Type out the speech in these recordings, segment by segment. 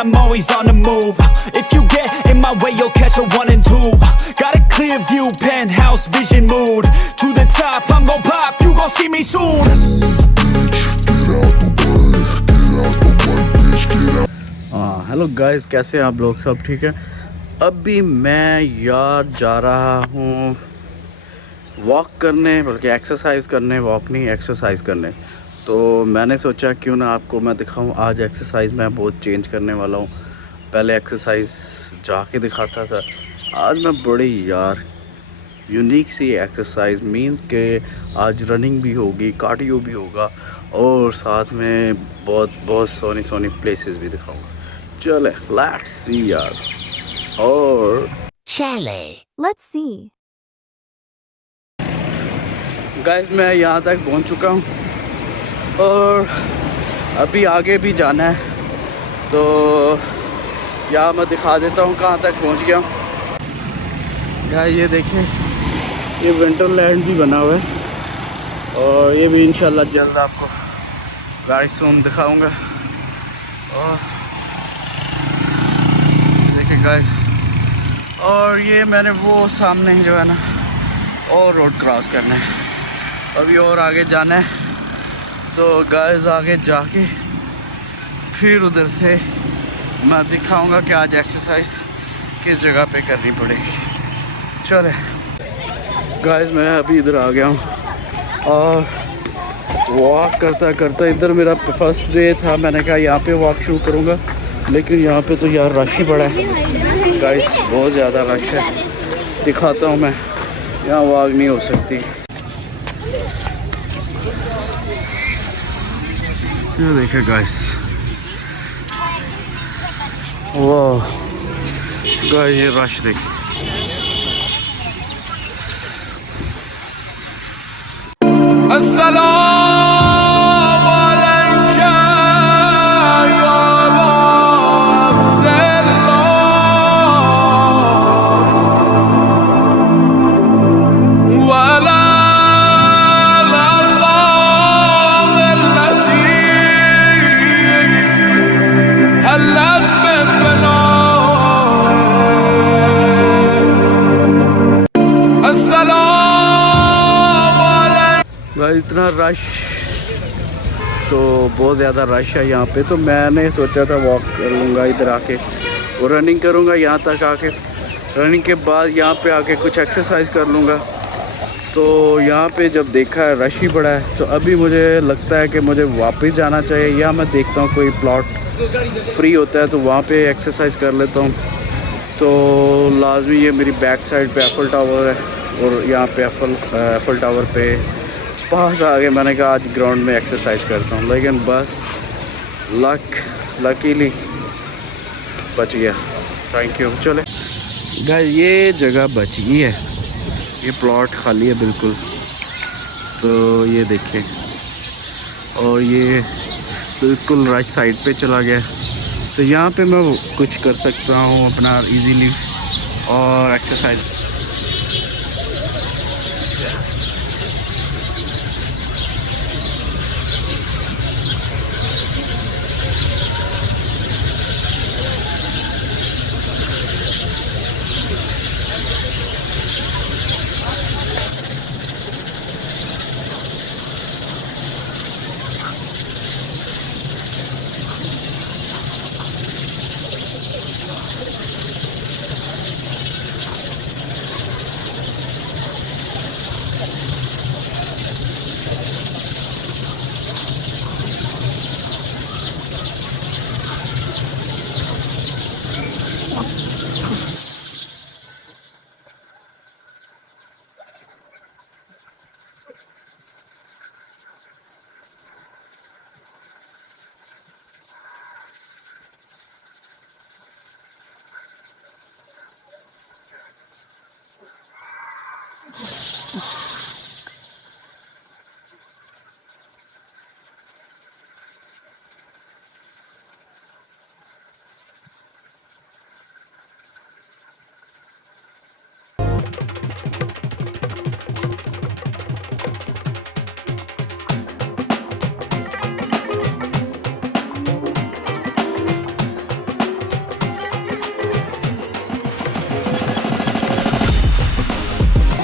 I'm always on the move. If you get in my way, you'll catch a 1 and 2. Got a clear view, penthouse vision mood. To the top, I'm gon' pop, you gon' see me soon. Hello guys, कैसे हैं आप लोग? सब ठीक है? अभी मैं यार जा रहा हूँ वॉक करने, बल्कि एक्सरसाइज करने, वॉक नहीं एक्सरसाइज करने। तो मैंने सोचा क्यों ना आपको मैं दिखाऊं। आज एक्सरसाइज मैं बहुत चेंज करने वाला हूँ। पहले एक्सरसाइज जाके दिखाता था, आज मैं बड़ी यार यूनिक सी एक्सरसाइज मींस के आज रनिंग भी होगी, कार्डियो भी होगा और साथ में बहुत सोनी प्लेसेस भी दिखाऊंगा। चले लेट्स सी यार। और चले लेट्स सी गाइस, मैं यहाँ तक पहुँच चुका हूँ और अभी आगे भी जाना है। तो यहाँ मैं दिखा देता हूँ कहाँ तक पहुँच गया हूँ। गाइस ये देखिए, ये विंटरलैंड भी बना हुआ है और ये भी इंशाल्लाह जल्द आपको वेरी सून दिखाऊंगा। और देखिए गाइस, और ये मैंने वो सामने जो है ना और रोड क्रॉस करना है, अभी और आगे जाना है। तो गाइस आगे जाके फिर उधर से मैं दिखाऊंगा कि आज एक्सरसाइज किस जगह पे करनी पड़ेगी। चले गाइस, मैं अभी इधर आ गया हूँ और वॉक करता करता, इधर मेरा फर्स्ट डे था, मैंने कहा यहाँ पे वॉक शुरू करूँगा, लेकिन यहाँ पे तो यार रश ही बड़ा है गाइस, बहुत ज़्यादा रश है। दिखाता हूँ मैं, यहाँ वॉक नहीं हो सकती। ये देखिए गाइस, वाह गाइस ये रश देखिए। इतना रश, तो बहुत ज़्यादा रश है यहाँ पे। तो मैंने सोचा था वॉक कर लूँगा इधर आके और रनिंग करूँगा यहाँ तक आके। रनिंग के बाद यहाँ पे आके कुछ एक्सरसाइज कर लूँगा। तो यहाँ पे जब देखा है रश ही बड़ा है, तो अभी मुझे लगता है कि मुझे वापस जाना चाहिए, या मैं देखता हूँ कोई प्लॉट फ्री होता है तो वहाँ पे एक्सरसाइज कर लेता हूँ। तो लाजमी ये मेरी बैक साइड पे एफल टावर है और यहाँ पे एफल टावर पे पास आ गए। मैंने कहा आज ग्राउंड में एक्सरसाइज करता हूँ, लेकिन बस लकीली बच गया। Thank you. चले गाइस, ये जगह बच गई है, ये प्लॉट खाली है बिल्कुल। तो ये देखिए, और ये बिल्कुल राइट साइड पे चला गया। तो यहाँ पे मैं कुछ कर सकता हूँ अपना इजीली और एक्सरसाइज।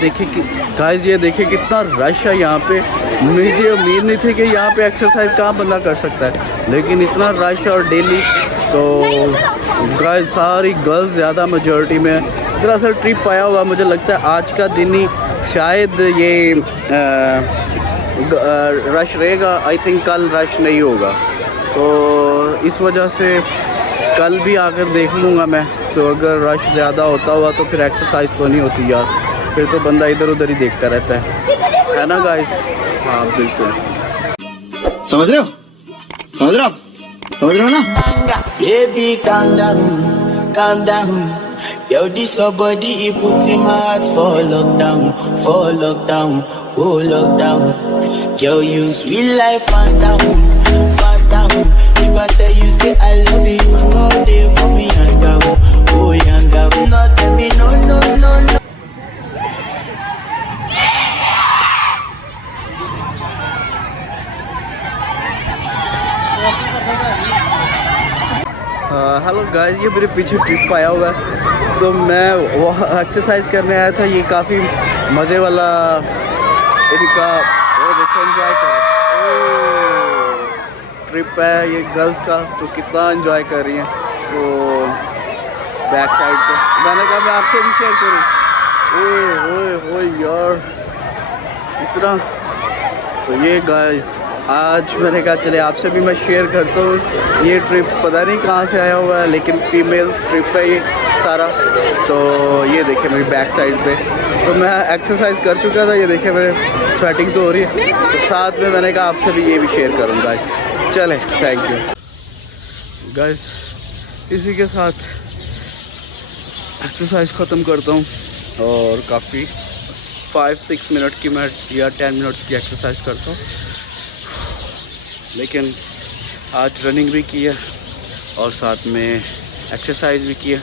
देखिए कि गाइस, ये देखिए कितना रश है यहाँ पे। मुझे उम्मीद नहीं थी कि यहाँ पे एक्सरसाइज कहाँ बंदा कर सकता है, लेकिन इतना रश और डेली। तो गाइस सारी गर्ल्स ज़्यादा मेजॉरिटी में दरअसल ट्रिप आया हुआ। मुझे लगता है आज का दिन ही शायद ये रश रहेगा। आई थिंक कल रश नहीं होगा, तो इस वजह से कल भी आकर देख लूँगा मैं। तो अगर रश ज़्यादा होता हुआ तो फिर एक्सरसाइज तो नहीं होती यार, फिर तो बंदा इधर उधर ही देखता रहता है ना गाइस? हाँ बिल्कुल, समझ रहे हो? समझ रहे हो आप? समझ रहे हो ना? Baby, calm down. Yo, this your body, it put in my heart for lockdown, oh lockdown. Yo, you sweet life, phantom. If I tell you, say I love you, no day for me, yanga, no tell me, no. Hello guys, ये मेरे पीछे trip आया हुआ है, तो मैं वो exercise करने आया था। ये काफ़ी मज़े वाला इनका वो देखो, एंजॉय करो। ट्रिप है ये गर्ल्स का, तो कितना एंजॉय कर रही हैं। तो बैक साइड पे मैंने कहा मैं आपसे भी शेयर करूँ। ओए यार इतना। तो ये गाइस आज मैंने कहा चले आपसे भी मैं शेयर करता हूँ। ये ट्रिप पता नहीं कहाँ से आया हुआ है, लेकिन फीमेल ट्रिप है ये सारा। तो ये देखिए मेरी बैक साइड पे, तो मैं एक्सरसाइज कर चुका था। ये देखिए मेरे स्वेटिंग तो हो रही है, तो साथ में मैंने कहा आपसे भी ये भी शेयर करूँ गाइस। चले, थैंक यू गाइस। इसी के साथ एक्सरसाइज ख़त्म करता हूँ, और काफ़ी 5-6 मिनट की मैं या 10 मिनट्स की एक्सरसाइज करता हूँ, लेकिन आज रनिंग भी की है और साथ में एक्सरसाइज भी किया।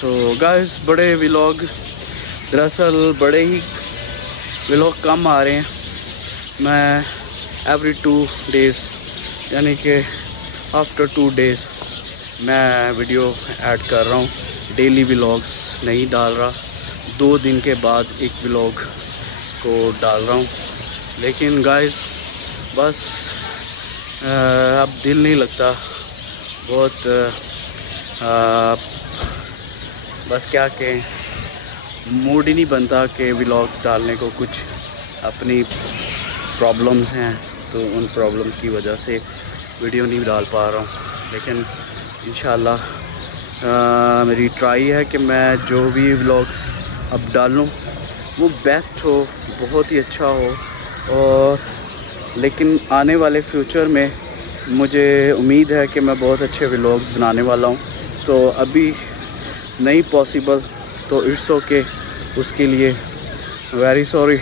तो गाइस बड़े व्लॉग, दरअसल बड़े ही व्लॉग कम आ रहे हैं। मैं एवरी 2 डेज़ यानी कि आफ्टर 2 डेज़ मैं वीडियो ऐड कर रहा हूँ। डेली व्लॉग्स नहीं डाल रहा, 2 दिन के बाद एक व्लॉग को डाल रहा हूँ। लेकिन गाइस बस अब दिल नहीं लगता, बहुत बस क्या कहें, मूड ही नहीं बनता कि व्लॉग्स डालने को। कुछ अपनी प्रॉब्लम्स हैं, तो उन प्रॉब्लम्स की वजह से वीडियो नहीं डाल पा रहा हूँ। लेकिन इंशाल्लाह मेरी ट्राई है कि मैं जो भी व्लॉग्स अब डालूँ वो बेस्ट हो, बहुत ही अच्छा हो। और लेकिन आने वाले फ्यूचर में मुझे उम्मीद है कि मैं बहुत अच्छे व्लॉग्स बनाने वाला हूँ। तो अभी नहीं पॉसिबल, तो इट्स ओके, उसके लिए वेरी सॉरी।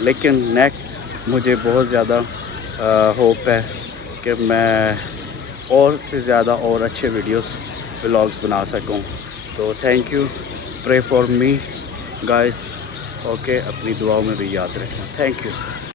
लेकिन नेक्स्ट मुझे बहुत ज़्यादा होप है कि मैं और से ज़्यादा और अच्छे वीडियोस व्लॉग्स बना सकूँ। तो thank you, pray for me guys. Okay, अपनी दुआओं में भी याद रखना। Thank you.